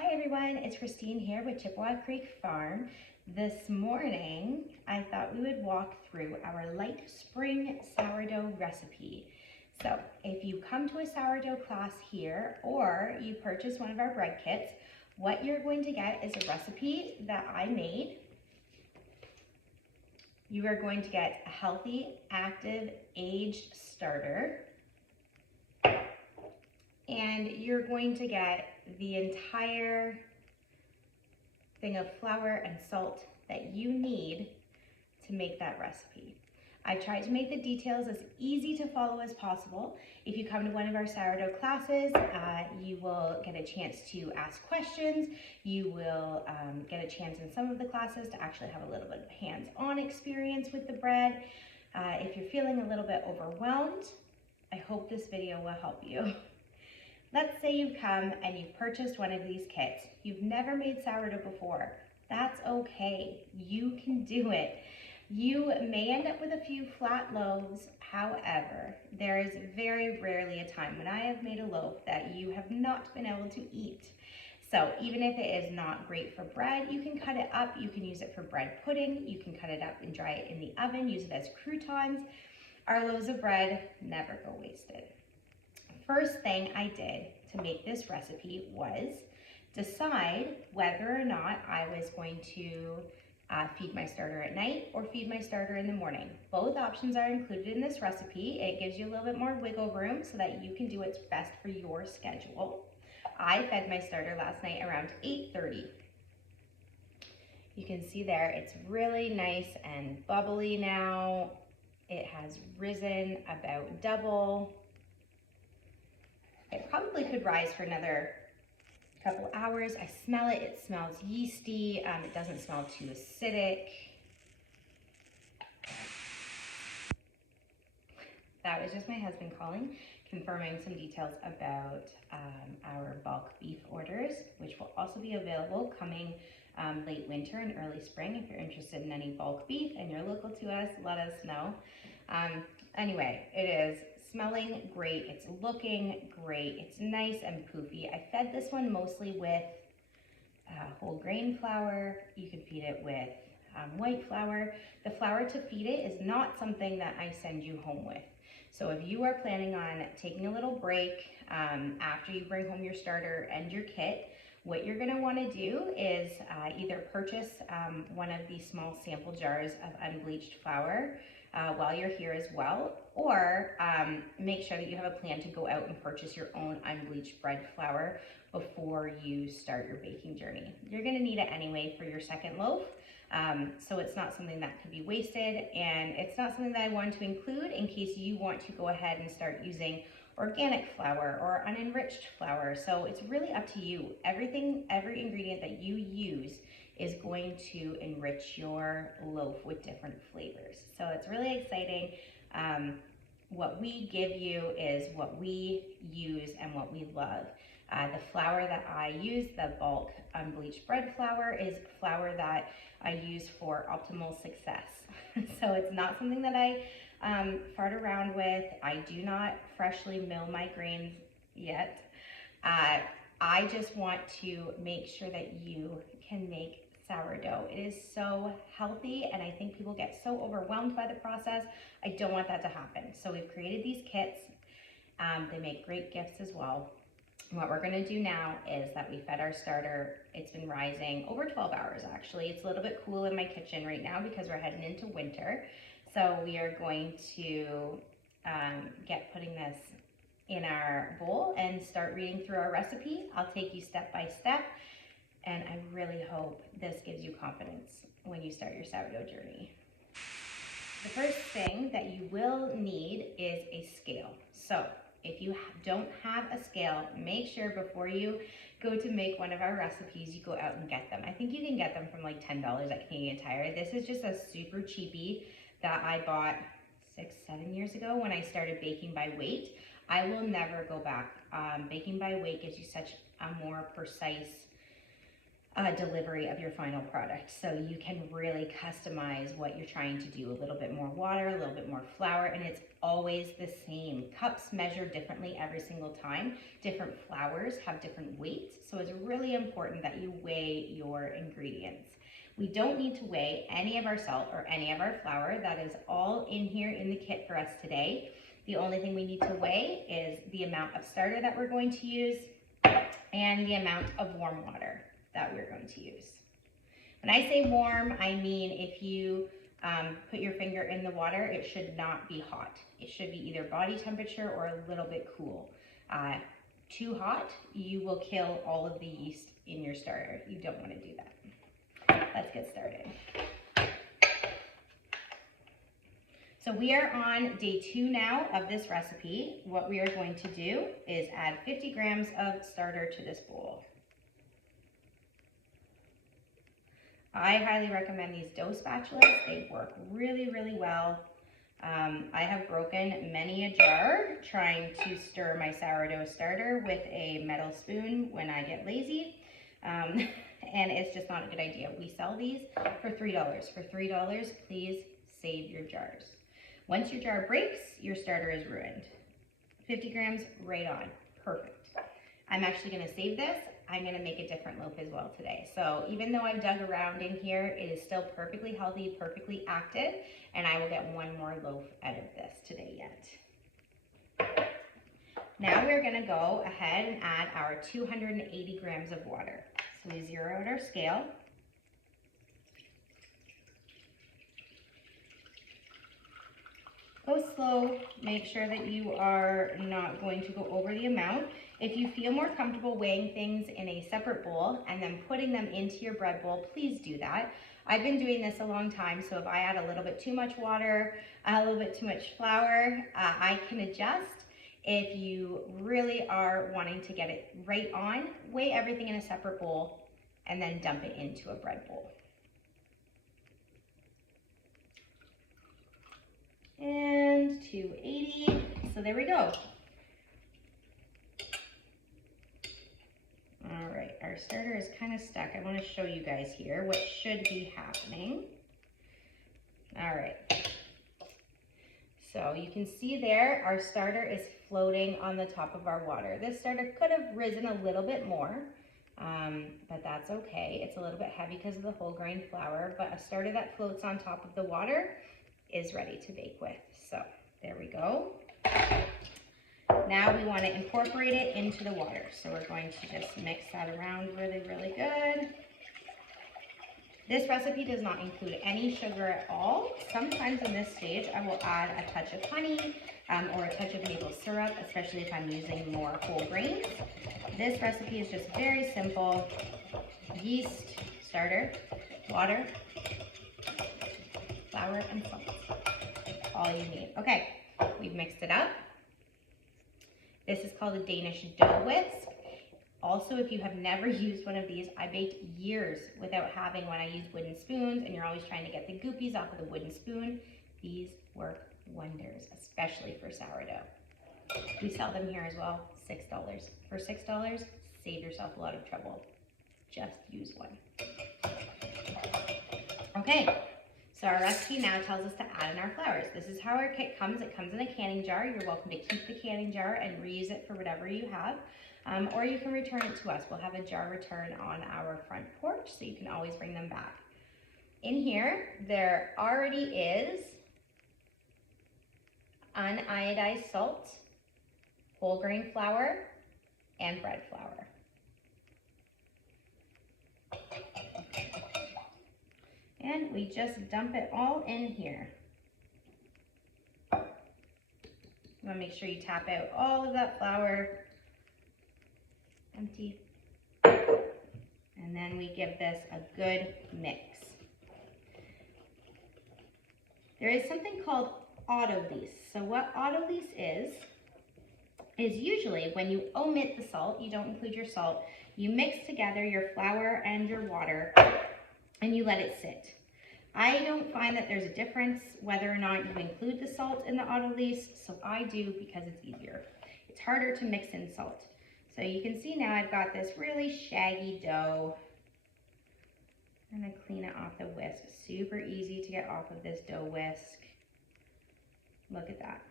Hi everyone, it's Christine here with Chippewa Creek Farm. This morning, I thought we would walk through our light spring sourdough recipe. So if you come to a sourdough class here or you purchase one of our bread kits, what you're going to get is a recipe that I made. You are going to get a healthy, active, aged starter. And you're going to get the entire thing of flour and salt that you need to make that recipe. I've tried to make the details as easy to follow as possible. If you come to one of our sourdough classes, you will get a chance to ask questions. You will get a chance in some of the classes to actually have a little bit of hands-on experience with the bread. If you're feeling a little bit overwhelmed, I hope this video will help you. Let's say you've come and you've purchased one of these kits. You've never made sourdough before. That's okay. You can do it. You may end up with a few flat loaves. However, there is very rarely a time when I have made a loaf that you have not been able to eat. So even if it is not great for bread, you can cut it up. You can use it for bread pudding. You can cut it up and dry it in the oven, use it as croutons. Our loaves of bread never go wasted. First thing I did to make this recipe was decide whether or not I was going to feed my starter at night or feed my starter in the morning. Both options are included in this recipe. It gives you a little bit more wiggle room so that you can do what's best for your schedule. I fed my starter last night around 8:30. You can see there it's really nice and bubbly now. It has risen about double. It probably could rise for another couple hours. I smell it. It smells yeasty. It doesn't smell too acidic. That was just my husband calling, confirming some details about our bulk beef orders, which will also be available coming late winter and early spring. If you're interested in any bulk beef and you're local to us, let us know. Anyway, it is smelling great, it's looking great, it's nice and poofy. I fed this one mostly with whole grain flour. You can feed it with white flour. The flour to feed it is not something that I send you home with. So if you are planning on taking a little break after you bring home your starter and your kit, what you're gonna wanna do is either purchase one of these small sample jars of unbleached flour while you're here as well, or make sure that you have a plan to go out and purchase your own unbleached bread flour before you start your baking journey. You're gonna need it anyway for your second loaf, so it's not something that could be wasted, and it's not something that I want to include in case you want to go ahead and start using organic flour or unenriched flour. So it's really up to you. Every ingredient that you use is going to enrich your loaf with different flavors. So it's really exciting. What we give you is what we use and what we love. The flour that I use, the bulk unbleached bread flour, is flour that I use for optimal success. So it's not something that I fart around with. I do not freshly mill my grains yet. I just want to make sure that you can make sourdough. It is so healthy, and I think people get so overwhelmed by the process. I don't want that to happen. So we've created these kits. They make great gifts as well. What we're gonna do now is that we fed our starter. It's been rising over 12 hours actually. It's a little bit cool in my kitchen right now because we're heading into winter. So we are going to get putting this in our bowl and start reading through our recipe. I'll take you step by step, and I really hope this gives you confidence when you start your sourdough journey. The first thing that you will need is a scale. So if you don't have a scale, make sure before you go to make one of our recipes, you go out and get them. I think you can get them from like $10 at Canadian Tire. This is just a super cheapie that I bought 6-7 years ago when I started baking by weight. I will never go back. Baking by weight gives you such a more precise delivery of your final product. So you can really customize what you're trying to do. A little bit more water, a little bit more flour, and it's always the same. Cups measure differently every single time. Different flours have different weights, so it's really important that you weigh your ingredients. We don't need to weigh any of our salt or any of our flour. That is all in here in the kit for us today. The only thing we need to weigh is the amount of starter that we're going to use and the amount of warm water that we're going to use. When I say warm, I mean if you put your finger in the water, it should not be hot. It should be either body temperature or a little bit cool. Too hot, you will kill all of the yeast in your starter. You don't want to do that. Let's get started. So we are on day 2 now of this recipe. What we are going to do is add 50 grams of starter to this bowl. I highly recommend these dough spatulas. They work really, really well. I have broken many a jar trying to stir my sourdough starter with a metal spoon when I get lazy. And it's just not a good idea. We sell these for $3. For $3, please save your jars. Once your jar breaks, your starter is ruined. 50 grams, right on, perfect. I'm actually gonna save this. I'm gonna make a different loaf as well today. So even though I've dug around in here, it is still perfectly healthy, perfectly active, and I will get one more loaf out of this today yet. Now we're gonna go ahead and add our 280 grams of water. So we zero out our scale. Go slow, make sure that you are not going to go over the amount. If you feel more comfortable weighing things in a separate bowl and then putting them into your bread bowl, please do that. I've been doing this a long time, so if I add a little bit too much water, a little bit too much flour, I can adjust. If you really are wanting to get it right on, weigh everything in a separate bowl and then dump it into a bread bowl. And 280, so there we go. All right, our starter is kind of stuck. I want to show you guys here what should be happening. All right, so you can see there, our starter is floating on the top of our water. This starter could have risen a little bit more, but that's okay. It's a little bit heavy because of the whole grain flour, but a starter that floats on top of the water is ready to bake with. So there we go. Now we want to incorporate it into the water. So we're going to just mix that around really, really good. This recipe does not include any sugar at all. Sometimes in this stage, I will add a touch of honey or a touch of maple syrup, especially if I'm using more whole grains. This recipe is just very simple. Yeast, starter, water, flour, and salt. All you need. Okay, we've mixed it up. This is called a Danish dough whisk. Also, if you have never used one of these, I baked years without having one. I used wooden spoons, and you're always trying to get the goopies off of the wooden spoon. These work wonders, especially for sourdough. We sell them here as well, $6. For $6, save yourself a lot of trouble. Just use one. Okay. So our recipe now tells us to add in our flours. This is how our kit comes. It comes in a canning jar. You're welcome to keep the canning jar and reuse it for whatever you have, or you can return it to us. We'll have a jar return on our front porch, so you can always bring them back. In here, there already is uniodized salt, whole grain flour, and bread flour. And we just dump it all in here. You want to make sure you tap out all of that flour. Empty. And then we give this a good mix. There is something called auto-lease. So what auto-lease is usually when you omit the salt, you don't include your salt, you mix together your flour and your water and you let it sit. I don't find that there's a difference whether or not you include the salt in the auto-lease, so I do because it's easier. It's harder to mix in salt. So you can see now I've got this really shaggy dough. I'm gonna clean it off the whisk. Super easy to get off of this dough whisk. Look at that.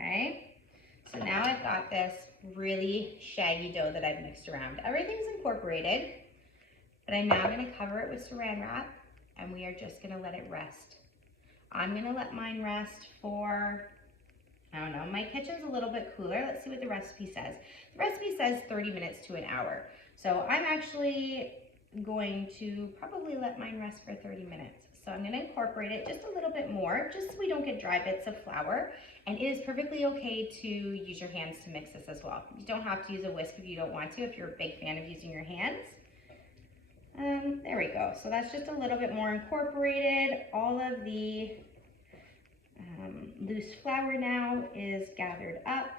Okay, so now I've got this really shaggy dough that I've mixed around. Everything's incorporated, but I'm now gonna cover it with saran wrap and we are just gonna let it rest. I'm gonna let mine rest for, I don't know, my kitchen's a little bit cooler. Let's see what the recipe says. The recipe says 30 minutes to an hour. So I'm actually going to probably let mine rest for 30 minutes. So I'm gonna incorporate it just a little bit more, just so we don't get dry bits of flour. And it is perfectly okay to use your hands to mix this as well. You don't have to use a whisk if you don't want to, if you're a big fan of using your hands. There we go. So that's just a little bit more incorporated. All of the loose flour now is gathered up.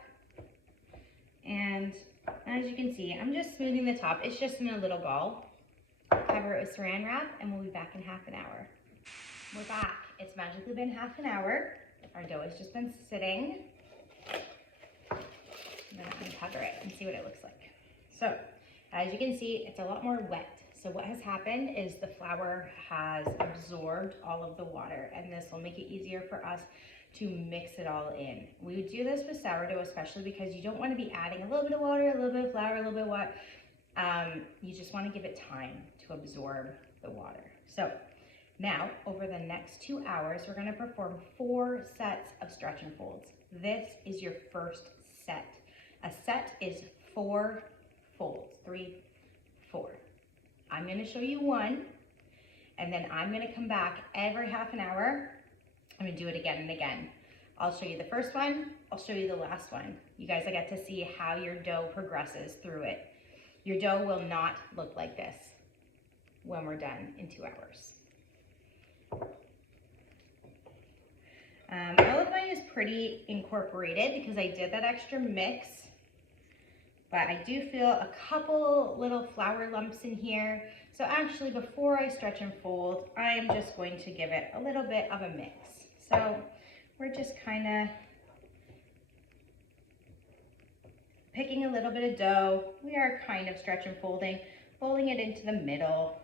And as you can see, I'm just smoothing the top. It's just in a little ball. Cover it with saran wrap and we'll be back in half an hour. We're back. It's magically been half an hour. Our dough has just been sitting. I'm gonna uncover it and see what it looks like. So, as you can see, it's a lot more wet. So what has happened is the flour has absorbed all of the water, and this will make it easier for us to mix it all in. We would do this with sourdough, especially because you don't want to be adding a little bit of water, a little bit of flour, a little bit of what. You just want to give it time to absorb the water. So now, over the next 2 hours, we're going to perform 4 sets of stretch and folds. This is your first set. A set is 4 folds, 3, 4. I'm going to show you one, and then I'm going to come back every half an hour. I'm going to do it again and again. I'll show you the first one. I'll show you the last one. You guys, I get to see how your dough progresses through it. Your dough will not look like this when we're done in 2 hours. All of mine is pretty incorporated because I did that extra mix. But I do feel a couple little flour lumps in here. So actually, before I stretch and fold, I am just going to give it a little bit of a mix. So we're just kind of picking a little bit of dough. We are kind of stretch and folding it into the middle,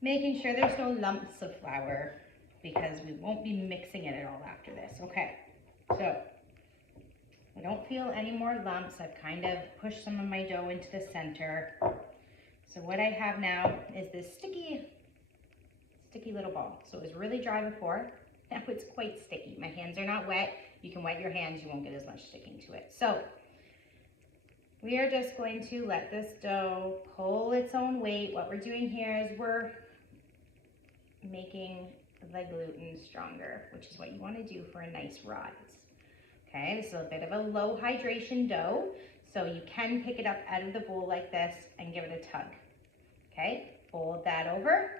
making sure there's no lumps of flour because we won't be mixing it at all after this. Okay, so I don't feel any more lumps. I've kind of pushed some of my dough into the center. So what I have now is this sticky little ball. So it was really dry before. Now it's quite sticky. My hands are not wet. You can wet your hands. You won't get as much sticking to it. So we are just going to let this dough pull its own weight. What we're doing here is we're making the gluten stronger, which is what you want to do for a nice rise. Okay, this is a bit of a low hydration dough, so you can pick it up out of the bowl like this and give it a tug. Okay, fold that over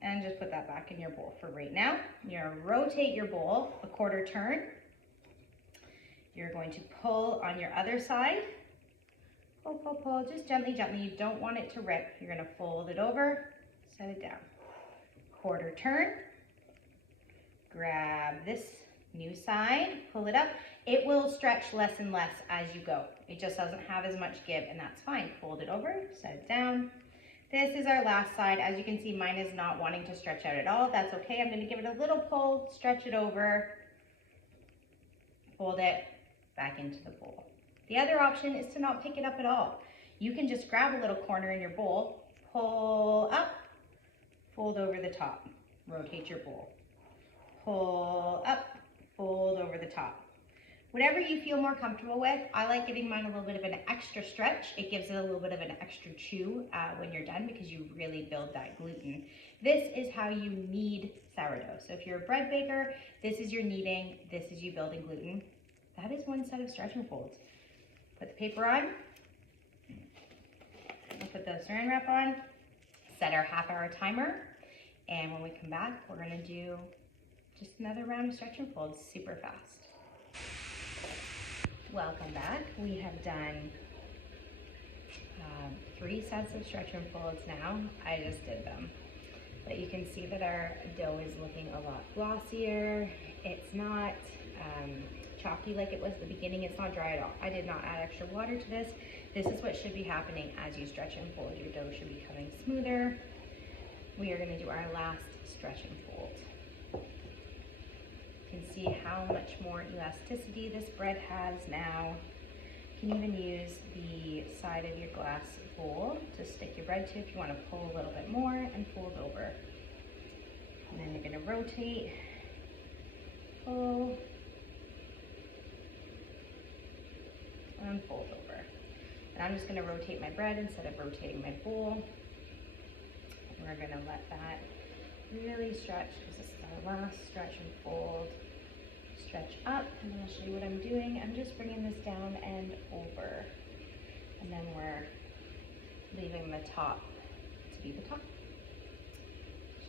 and just put that back in your bowl for right now. You're going to rotate your bowl a quarter turn. You're going to pull on your other side. Pull, pull, pull, just gently, gently. You don't want it to rip. You're going to fold it over, set it down. Quarter turn. Grab this new side, pull it up. It will stretch less and less as you go. It just doesn't have as much give, and that's fine. Fold it over, set it down. This is our last side. As you can see, mine is not wanting to stretch out at all. That's okay. I'm going to give it a little pull, stretch it over, fold it back into the bowl. The other option is to not pick it up at all. You can just grab a little corner in your bowl, pull up, fold over the top, rotate your bowl. Pull up, fold over the top. Whatever you feel more comfortable with. I like giving mine a little bit of an extra stretch. It gives it a little bit of an extra chew when you're done because you really build that gluten. This is how you knead sourdough. So if you're a bread baker, this is your kneading, this is you building gluten. That is one set of stretch and folds. Put the paper on. We'll put the saran wrap on. Set our half-hour timer. And when we come back, we're going to do just another round of stretch and folds super fast. Welcome back. We have done 3 sets of stretch and folds now. I just did them. But you can see that our dough is looking a lot glossier. It's not chalky like it was at the beginning. It's not dry at all. I did not add extra water to this. This is what should be happening as you stretch and fold. Your dough should be becoming smoother. We are going to do our last stretch and fold. can see how much more elasticity this bread has now. You can even use the side of your glass bowl to stick your bread to if you want to pull a little bit more and fold over. And then you're going to rotate, pull, and fold over. And I'm just going to rotate my bread instead of rotating my bowl. We're going to let that really stretch, because this is our last stretch and fold. Stretch up, and then I'll show you what I'm doing. I'm just bringing this down and over, and then we're leaving the top to be the top.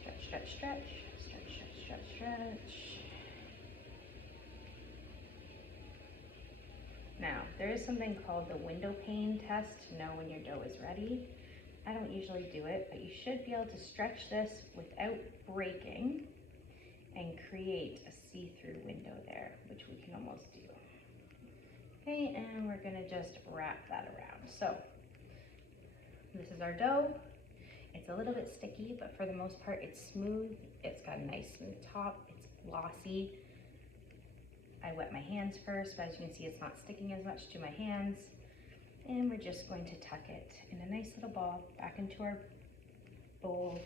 Stretch, stretch, stretch, stretch, stretch, stretch, stretch. Now, there is something called the window pane test to know when your dough is ready. I don't usually do it, but you should be able to stretch this without breaking and create a see-through window there, which we can almost do. Okay, and we're gonna just wrap that around. So, this is our dough. It's a little bit sticky, but for the most part, it's smooth. It's got a nice smooth top. It's glossy. I wet my hands first, but as you can see, it's not sticking as much to my hands. And we're just going to tuck it in a nice little ball back into our bowl.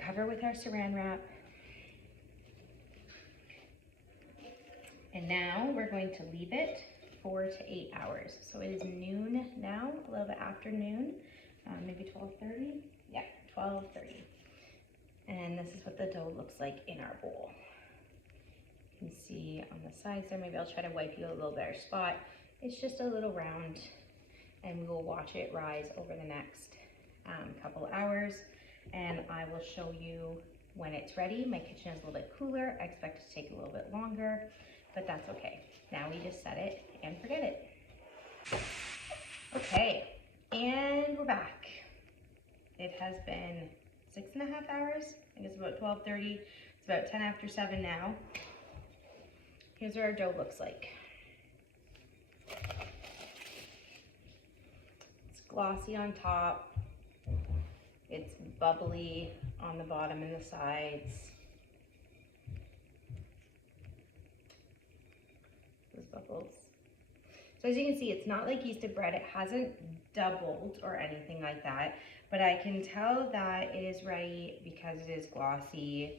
Cover with our saran wrap. And now we're going to leave it 4 to 8 hours. So it is noon now, a little bit after noon, maybe 12:30. Yeah, 12:30. And this is what the dough looks like in our bowl. You can see on the sides there, maybe I'll try to wipe you a little better spot. It's just a little round, and we will watch it rise over the next couple hours, and I will show you when it's ready. My kitchen is a little bit cooler. I expect it to take a little bit longer, but that's okay. Now we just set it and forget it. Okay, and we're back. It has been 6.5 hours. I think it's about 12:30. It's about 10 after 7 now. Here's what our dough looks like. It's glossy on top. It's bubbly on the bottom and the sides. Those bubbles. So as you can see, it's not like yeasted bread. It hasn't doubled or anything like that, but I can tell that it is ready because it is glossy.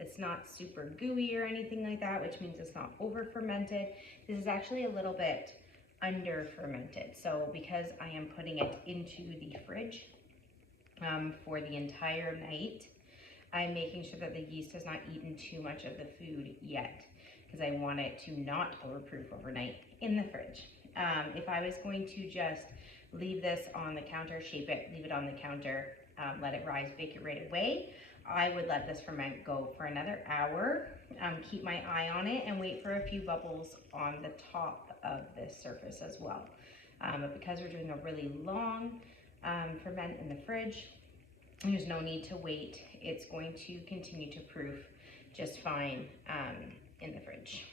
It's not super gooey or anything like that, which means it's not over fermented. This is actually a little bit under fermented. So because I am putting it into the fridge for the entire night, I'm making sure that the yeast has not eaten too much of the food yet, because I want it to not overproof overnight in the fridge. If I was going to just leave this on the counter, shape it, leave it on the counter, let it rise, bake it right away, I would let this ferment go for another hour, keep my eye on it, and wait for a few bubbles on the top of the surface as well. But because we're doing a really long ferment in the fridge, there's no need to wait. It's going to continue to proof just fine in the fridge.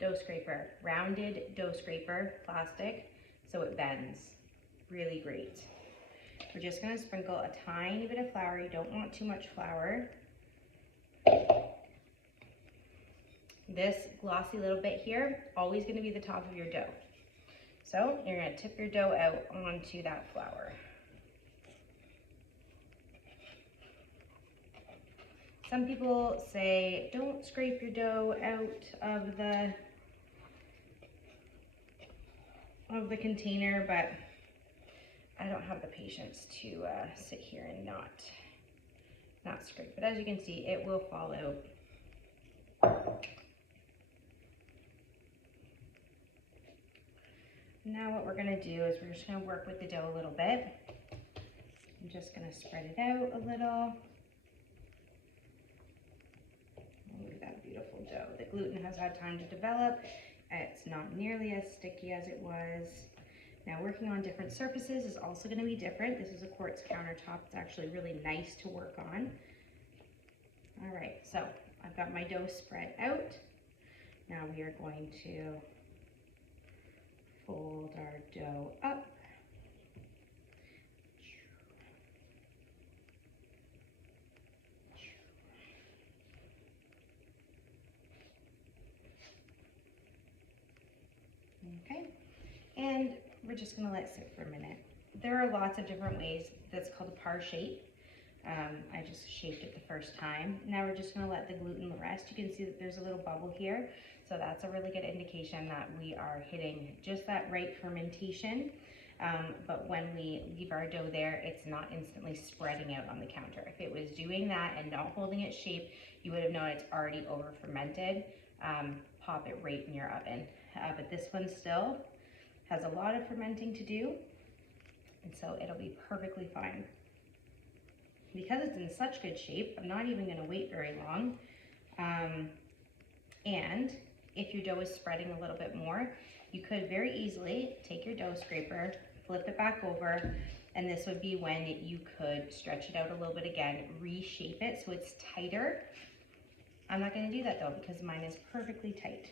Dough scraper, rounded dough scraper, plastic, so it bends really great. We're just going to sprinkle a tiny bit of flour. You don't want too much flour. This glossy little bit here, always going to be the top of your dough. So you're going to tip your dough out onto that flour. Some people say don't scrape your dough out of the container, but I don't have the patience to sit here and not scrape. But as you can see, it will fall out. Now what we're going to do is we're just going to work with the dough a little bit. I'm just going to spread it out a little. Look at that beautiful dough. The gluten has had time to develop. It's not nearly as sticky as it was. Now working on different surfaces is also going to be different. This is a quartz countertop. It's actually really nice to work on. All right, so I've got my dough spread out. Now we are going to fold our dough up. Okay, and we're just gonna let it sit for a minute. There are lots of different ways. That's called a par shape. I just shaped it the first time. Now we're just gonna let the gluten rest. You can see that there's a little bubble here. So that's a really good indication that we are hitting just that right fermentation. But when we leave our dough there, it's not instantly spreading out on the counter. If it was doing that and not holding its shape, you would have known it's already over fermented. Pop it right in your oven. But this one still has a lot of fermenting to do, and so it'll be perfectly fine. Because it's in such good shape, I'm not even gonna wait very long. And if your dough is spreading a little bit more, you could very easily take your dough scraper, flip it back over, and this would be when you could stretch it out a little bit again, reshape it so it's tighter. I'm not gonna do that though because mine is perfectly tight.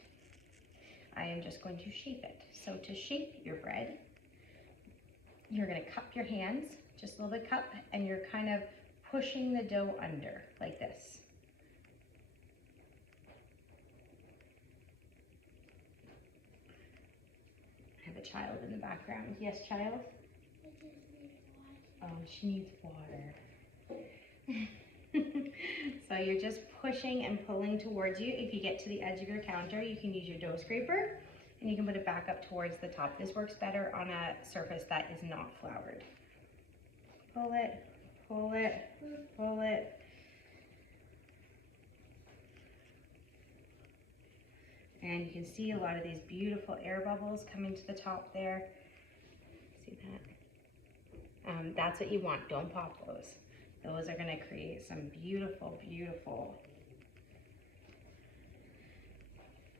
I am just going to shape it. So to shape your bread, you're gonna cup your hands, just a little bit cup, and you're kind of pushing the dough under like this. I have a child in the background. Yes, child? Oh, she needs water. So you're just pushing and pulling towards you. If you get to the edge of your counter, you can use your dough scraper and you can put it back up towards the top. This works better on a surface that is not floured. Pull it, pull it, pull it. And you can see a lot of these beautiful air bubbles coming to the top there. See that? That's what you want. Don't pop those. Those are gonna create some beautiful, beautiful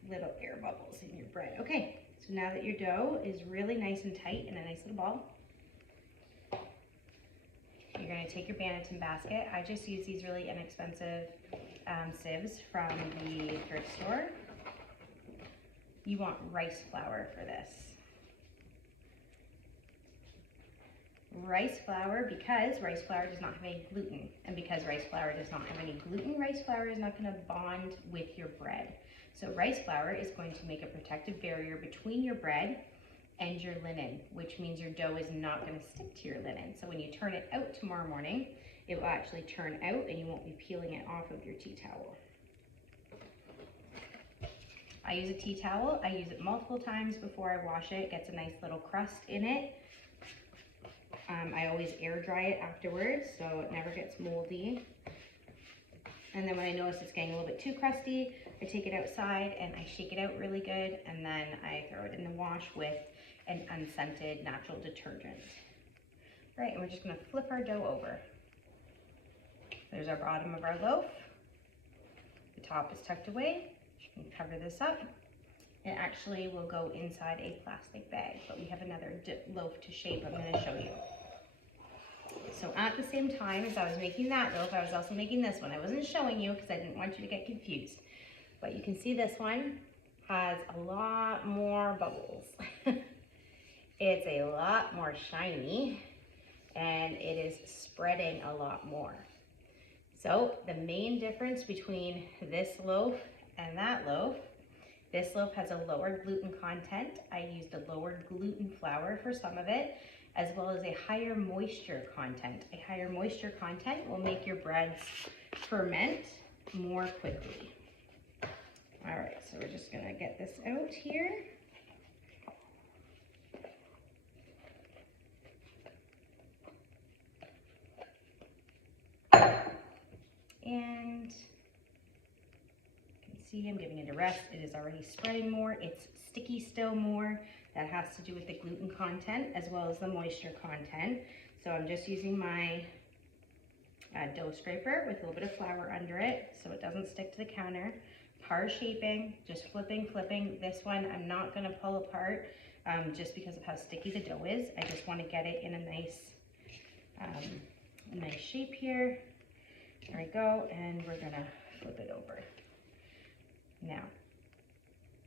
little air bubbles in your bread. Okay, so now that your dough is really nice and tight in a nice little ball, you're gonna take your Banneton basket. I just use these really inexpensive sieves from the thrift store. You want rice flour for this. Rice flour, because rice flour does not have any gluten, and because rice flour does not have any gluten, rice flour is not going to bond with your bread. So rice flour is going to make a protective barrier between your bread and your linen, which means your dough is not going to stick to your linen. So when you turn it out tomorrow morning, it will actually turn out and you won't be peeling it off of your tea towel. I use a tea towel. I use it multiple times before I wash it. It gets a nice little crust in it. I always air dry it afterwards so it never gets moldy. And then when I notice it's getting a little bit too crusty, I take it outside and I shake it out really good, and then I throw it in the wash with an unscented natural detergent. All right, and we're just gonna flip our dough over. There's our bottom of our loaf. The top is tucked away. You can cover this up. It actually will go inside a plastic bag, but we have another loaf to shape I'm gonna show you. So at the same time as I was making that loaf, I was also making this one. I wasn't showing you because I didn't want you to get confused. But you can see this one has a lot more bubbles. It's a lot more shiny and it is spreading a lot more. So the main difference between this loaf and that loaf, this loaf has a lower gluten content. I used a lower gluten flour for some of it, as well as a higher moisture content. A higher moisture content will make your breads ferment more quickly. All right, so we're just gonna get this out here. And you can see I'm giving it a rest. It is already spreading more. It's sticky still more. That has to do with the gluten content as well as the moisture content. So I'm just using my dough scraper with a little bit of flour under it so it doesn't stick to the counter. Par shaping, just flipping. This one I'm not gonna pull apart just because of how sticky the dough is. I just wanna get it in a nice shape here. There we go, and we're gonna flip it over. Now,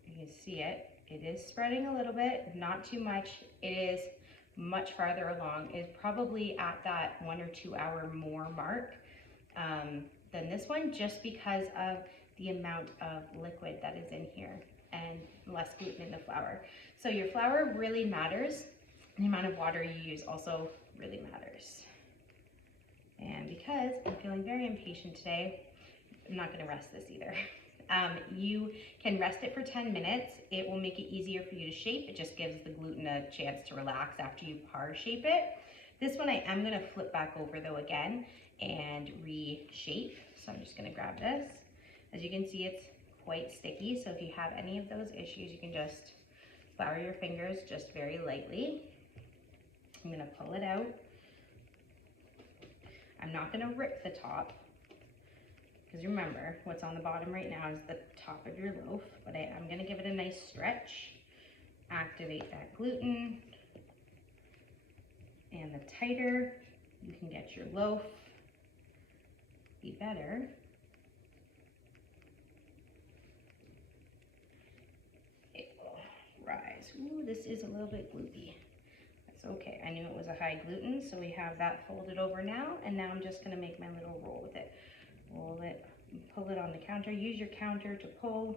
you can see it. It is spreading a little bit, not too much. It is much farther along. It's probably at that 1 or 2 hour more mark than this one, just because of the amount of liquid that is in here. and less gluten in the flour. So your flour really matters. The amount of water you use also really matters. And because I'm feeling very impatient today, I'm not gonna rest this either. You can rest it for 10 minutes. It will make it easier for you to shape. It just gives the gluten a chance to relax after you par shape it. This one I am gonna flip back over though again and reshape. So I'm just gonna grab this. As you can see, it's quite sticky. So if you have any of those issues, you can just flour your fingers just very lightly. I'm gonna pull it out. I'm not gonna rip the top, because remember, what's on the bottom right now is the top of your loaf, but I'm gonna give it a nice stretch, activate that gluten, and the tighter you can get your loaf, the better. It will rise. Ooh, this is a little bit gloopy. That's okay, I knew it was a high gluten, so we have that folded over now, and now I'm just gonna make my little roll with it. Roll it, pull it on the counter. Use your counter to pull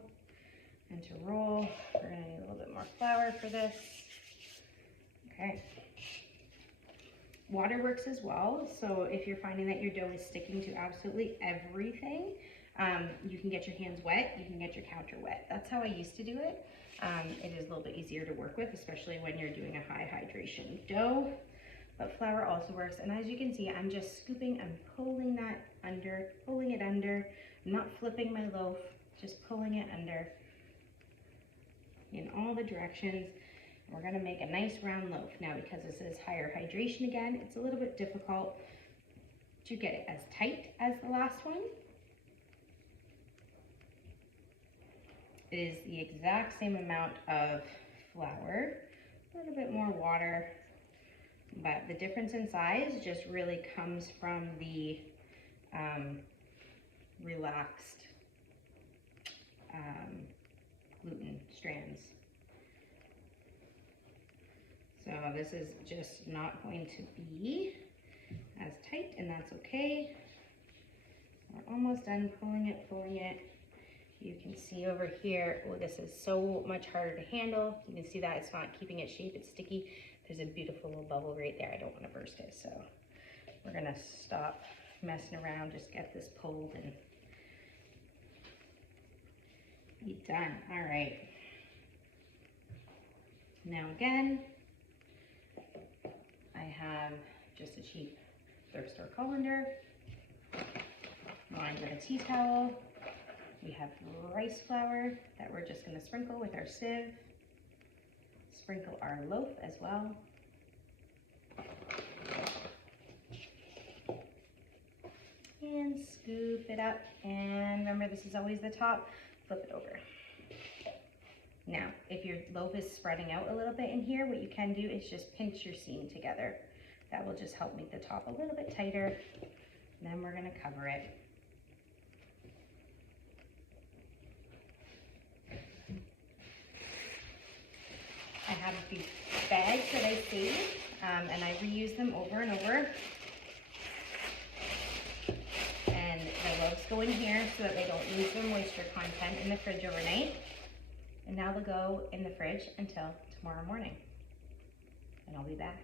and to roll. We're gonna need a little bit more flour for this. Okay. Water works as well. So if you're finding that your dough is sticking to absolutely everything, you can get your hands wet, you can get your counter wet. That's how I used to do it. It is a little bit easier to work with, especially when you're doing a high hydration dough. But flour also works, and as you can see, I'm just scooping and pulling that under, pulling it under. I'm not flipping my loaf, just pulling it under in all the directions. We're gonna make a nice round loaf. Now, because this is higher hydration again, it's a little bit difficult to get it as tight as the last one. It is the exact same amount of flour, a little bit more water, but the difference in size just really comes from the relaxed gluten strands. So this is just not going to be as tight, and that's okay. We're almost done pulling it. You can see over here, oh, this is so much harder to handle. You can see that it's not keeping its shape, it's sticky. There's a beautiful little bubble right there. I don't want to burst it, so we're gonna stop messing around, just get this pulled and be done. All right. Now again, I have just a cheap thrift store colander lined with a tea towel. We have rice flour that we're just gonna sprinkle with our sieve. Sprinkle our loaf as well. And scoop it up. And remember, this is always the top. Flip it over. Now, if your loaf is spreading out a little bit in here, what you can do is just pinch your seam together. That will just help make the top a little bit tighter. And then we're gonna cover it. I have a few bags that I saved, and I reuse them over and over. And the loaves go in here so that they don't lose their moisture content in the fridge overnight. And now they'll go in the fridge until tomorrow morning. And I'll be back.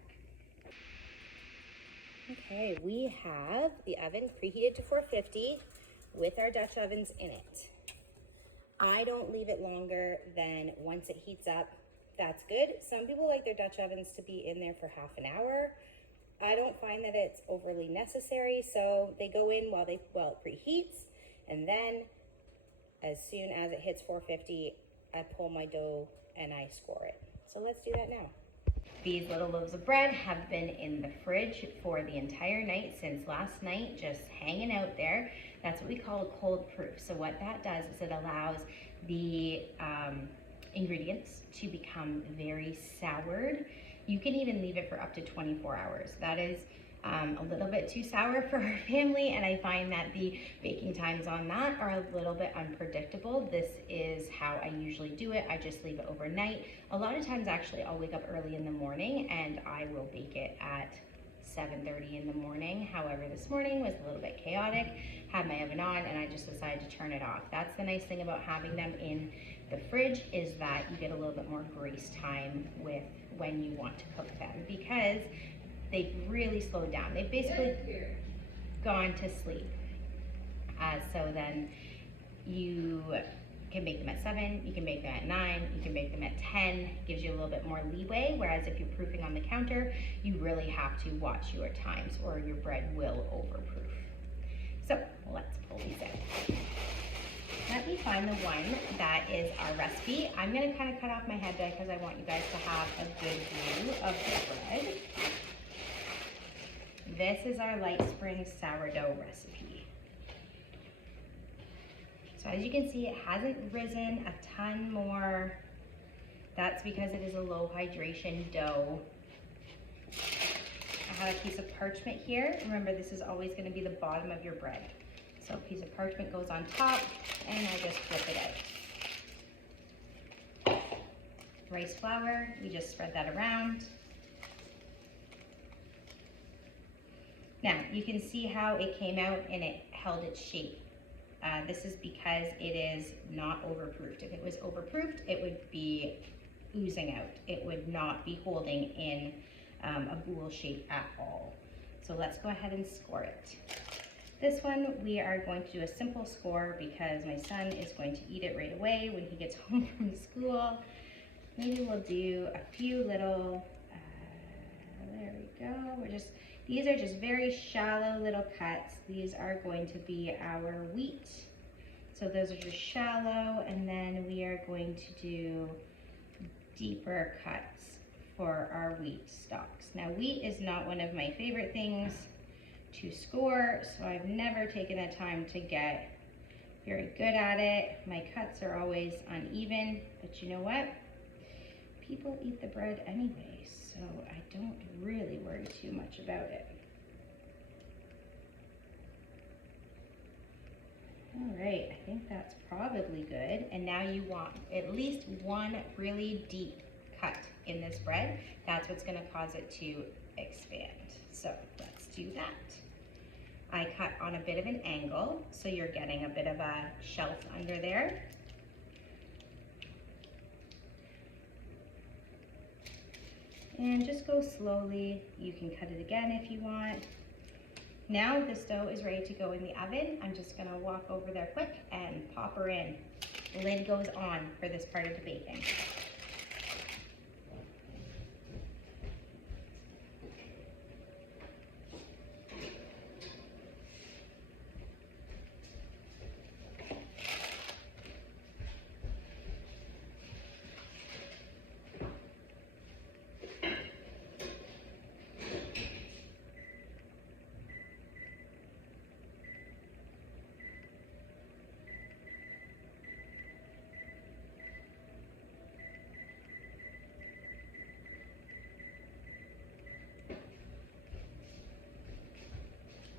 Okay, we have the oven preheated to 450 with our Dutch ovens in it. I don't leave it longer than once it heats up. That's good. Some people like their Dutch ovens to be in there for half an hour. I don't find that it's overly necessary, so they go in while it preheats, and then as soon as it hits 450, I pull my dough and I score it. So let's do that now. These little loaves of bread have been in the fridge for the entire night since last night, just hanging out there. That's what we call a cold proof. So what that does is it allows the ingredients to become very soured. You can even leave it for up to 24 hours. That is a little bit too sour for our family, and I find that the baking times on that are a little bit unpredictable. This is how I usually do it. I just leave it overnight. A lot of times actually I'll wake up early in the morning and I will bake it at 7:30 in the morning. However, this morning was a little bit chaotic, had my oven on, and I just decided to turn it off. That's the nice thing about having them in the fridge, is that you get a little bit more grace time with when you want to cook them, because they've really slowed down. They've basically gone to sleep. So then you can make them at 7, you can make them at 9, you can make them at 10, gives you a little bit more leeway, whereas if you're proofing on the counter, you really have to watch your times or your bread will overproof. So let's pull these out. Let me find the one that is our recipe. I'm gonna kind of cut off my head because I want you guys to have a good view of the bread. This is our light spring sourdough recipe. So as you can see, it hasn't risen a ton more. That's because it is a low hydration dough. I have a piece of parchment here. Remember, this is always going to be the bottom of your bread. So a piece of parchment goes on top, and I just flip it out. Rice flour, we just spread that around. Now, you can see how it came out and it held its shape. This is because it is not overproofed. If it was overproofed, it would be oozing out. It would not be holding in a boule shape at all. So let's go ahead and score it. This one, we are going to do a simple score because my son is going to eat it right away when he gets home from school. Maybe we'll do a few little, there we go. These are just very shallow little cuts. These are going to be our wheat. So those are just shallow, and then we are going to do deeper cuts for our wheat stalks. Now, wheat is not one of my favorite things to score, so I've never taken the time to get very good at it. My cuts are always uneven, but you know what? People eat the bread anyway, so I don't really worry too much about it. All right, I think that's probably good. And now you want at least one really deep cut in this bread. That's what's gonna cause it to expand. So let's do that. I cut on a bit of an angle, so you're getting a bit of a shelf under there. And just go slowly. You can cut it again if you want. Now this dough is ready to go in the oven. I'm just gonna walk over there quick and pop her in. The lid goes on for this part of the baking.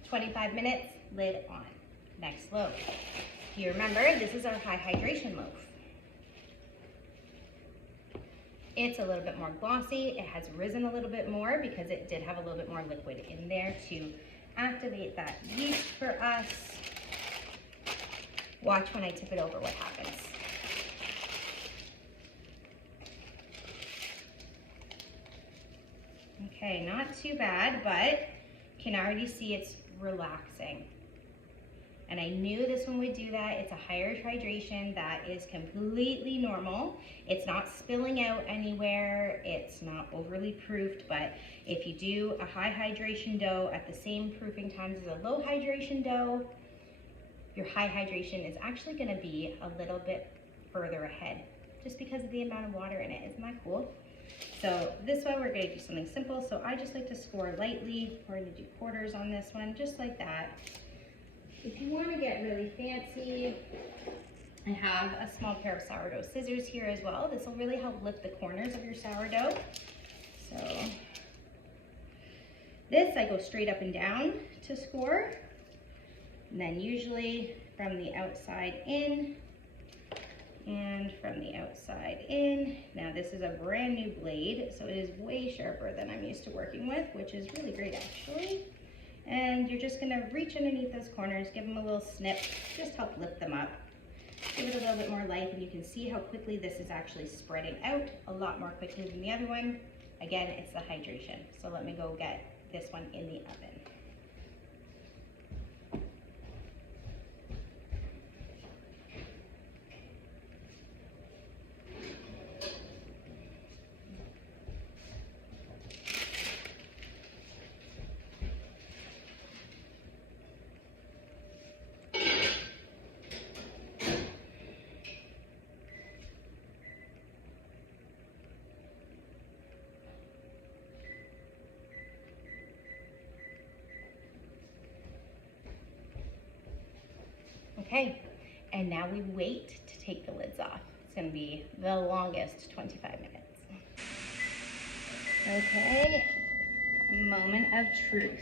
"25 minutes, lid on." Next loaf. If you remember, this is our high hydration loaf. It's a little bit more glossy. It has risen a little bit more because it did have a little bit more liquid in there to activate that yeast for us. Watch when I tip it over what happens. Okay, not too bad, but you can already see it's relaxing. And I knew this one would do that. It's a higher hydration. That is completely normal. It's not spilling out anywhere. It's not overly proofed, but if you do a high hydration dough at the same proofing times as a low hydration dough, your high hydration is actually gonna be a little bit further ahead just because of the amount of water in it. Isn't that cool? So this one, we're gonna do something simple. So I just like to score lightly. We're gonna do quarters on this one, just like that. If you wanna get really fancy, I have a small pair of sourdough scissors here as well. This will really help lift the corners of your sourdough. So this, I go straight up and down to score. And then usually from the outside in, and from the outside in. Now this is a brand new blade, so it is way sharper than I'm used to working with, which is really great actually. And you're just gonna reach underneath those corners, give them a little snip, just help lift them up. Give it a little bit more life, and you can see how quickly this is actually spreading out, a lot more quickly than the other one. Again, it's the hydration. So let me go get this one in the oven. Okay, and now we wait to take the lids off. It's gonna be the longest 25 minutes. Okay, moment of truth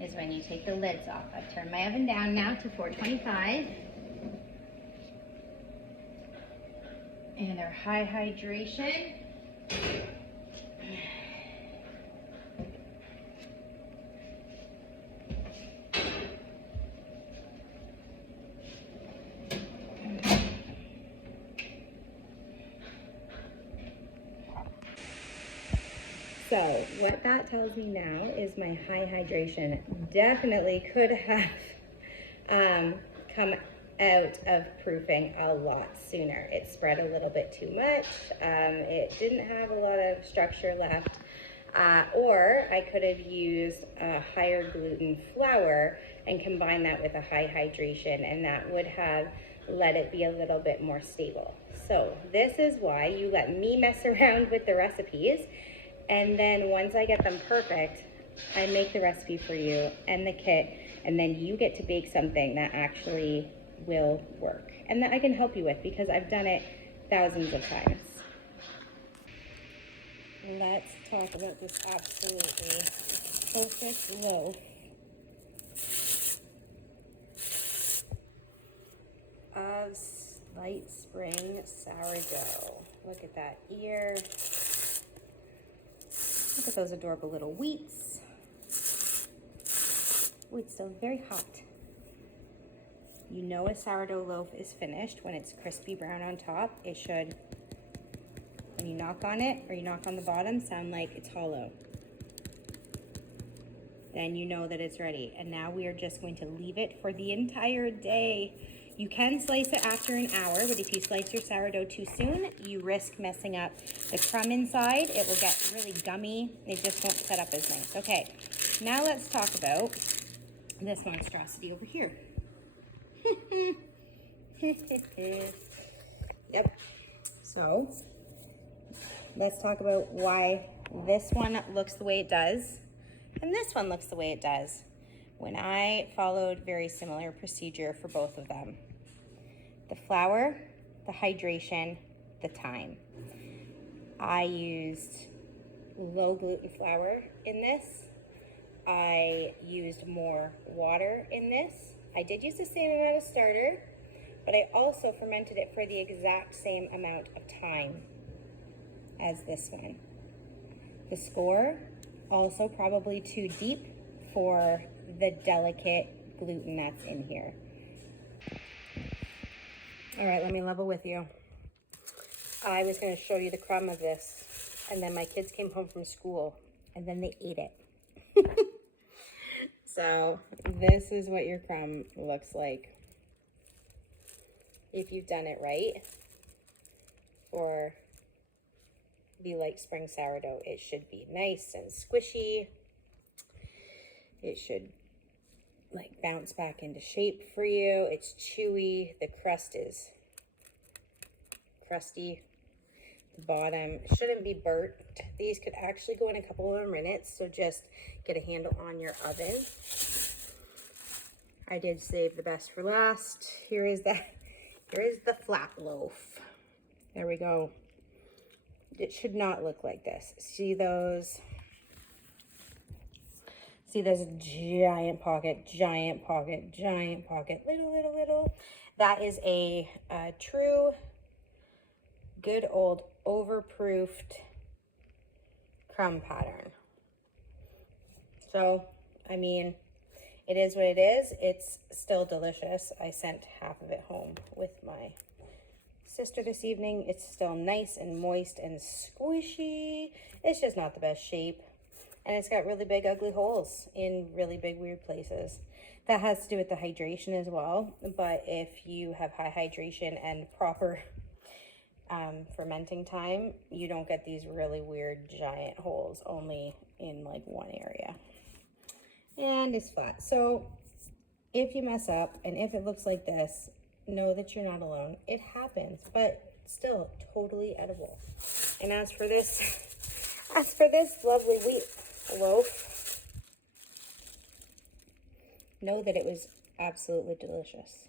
is when you take the lids off. I've turned my oven down now to 425. And our high hydration. So what that tells me now is my high hydration definitely could have come out of proofing a lot sooner. It spread a little bit too much. It didn't have a lot of structure left. Or I could have used a higher gluten flour and combined that with a high hydration, and that would have let it be a little bit more stable. So this is why you let me mess around with the recipes. And then once I get them perfect, I make the recipe for you and the kit, and then you get to bake something that actually will work and that I can help you with because I've done it thousands of times. Let's talk about this absolutely perfect loaf of light spring sourdough. Look at that ear. Look at those adorable little wheats. Oh, it's still very hot. You know a sourdough loaf is finished when it's crispy brown on top. It should, when you knock on it or you knock on the bottom, sound like it's hollow. Then you know that it's ready. And now we are just going to leave it for the entire day. You can slice it after an hour, but if you slice your sourdough too soon, you risk messing up the crumb inside. It will get really gummy. It just won't set up as nice. Okay, now let's talk about this monstrosity over here. Yep. So let's talk about why this one looks the way it does and this one looks the way it does when I followed very similar procedure for both of them. The flour, the hydration, the time. I used low gluten flour in this. I used more water in this. I did use the same amount of starter, but I also fermented it for the exact same amount of time as this one. The score, also probably too deep for the delicate gluten that's in here. All right, let me level with you. I was going to show you the crumb of this, and then my kids came home from school, and then they ate it. So this is what your crumb looks like if you've done it right. For the light spring sourdough, it should be nice and squishy. It should like bounce back into shape for you. It's chewy. The crust is crusty. The bottom shouldn't be burnt. These could actually go in a couple of minutes, so just get a handle on your oven. I did save the best for last. Here is the flat loaf. There we go. It should not look like this. See those? See, there's a giant pocket, giant pocket, giant pocket, little, little, little. That is a true, good old overproofed crumb pattern. So, I mean, it is what it is. It's still delicious. I sent half of it home with my sister this evening. It's still nice and moist and squishy. It's just not the best shape. And it's got really big, ugly holes in really big, weird places. That has to do with the hydration as well. But if you have high hydration and proper fermenting time, you don't get these really weird giant holes, only in like one area. And it's flat. So if you mess up and if it looks like this, know that you're not alone. It happens, but still totally edible. And as for this lovely wheat loaf, know that it was absolutely delicious.